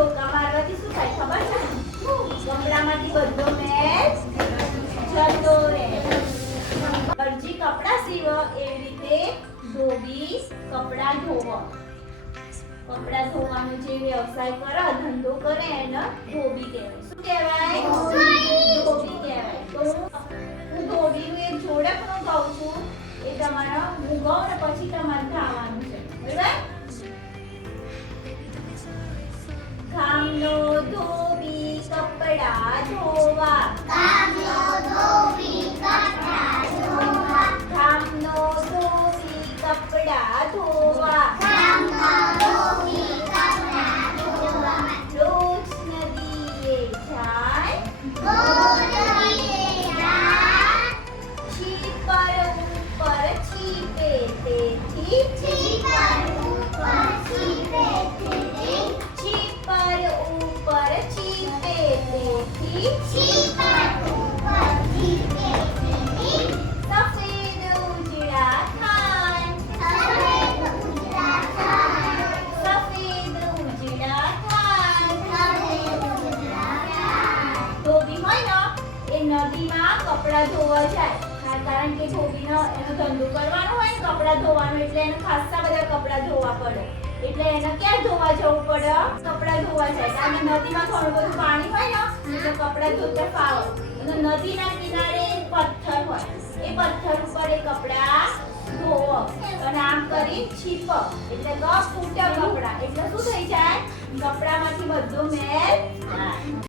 ધોકા મારવાથી શું થાય ખબર છે? કપડામાંથી બધો મેલ જતો રહે. દરજી કપડા સીવ એવી રીતે ધોબી કપડા ધોવો. કપડા ધોવાનો જે વ્યવસાય કરે, ધંધો કરે એને ધોબી કહેવાય. શું કહેવાય? ધોબી કહેવાય. તો હું ધોબીનું એક જોડક હું કહું છું, એ તમારે હું કહું ને પછી તમારે ગાવાનું છે. બરાબર? કામનો ધોબી કપડા ધોવા. કામનો ધોબી કપડા ધોવા. કામનો ધોબી કપડા ધોવા. કામનો ધોબી કપડા ધોવા. રોજ નદીએ જાય. ગોદડીએ જાય. છીપર ઉપર છીપે તેથી. છીપર ઉપર છીપે તેથી. છીપર ઉપર છીપે તેથી. છીપર ઉપર છીપે તેથી. સફેદ ઉજળા થાય. સફેદ ઉજળા થાય. સફેદ ઉજળા થાય. સફેદ ઉજળા થાય. ધોબી હોય ને એ નદીમાં કપડા ધોવા જાય. કારણ કે ધોબીનો એનો ધંધો કરવાનો હોય ને કપડા ધોવાનો, એટલે એને ખાસા બધા કપડા ધોવા પડે. એટલે એને ક્યાં ધોવા જવું પડે? કપડા ધોવા જાય. કારણ કે નદીમાં થોડું બધું પાણી હોય ને એટલે કપડા ધોતા ફાવે. અને નદીના કિનારે પથ્થર હોય, એ પથ્થર ઉપર એ કપડા ધોવો અને આમ કરી છીપ એટલે ફૂટે કપડા. એટલે શું થઈ જાય? કપડામાંથી બધો મેલ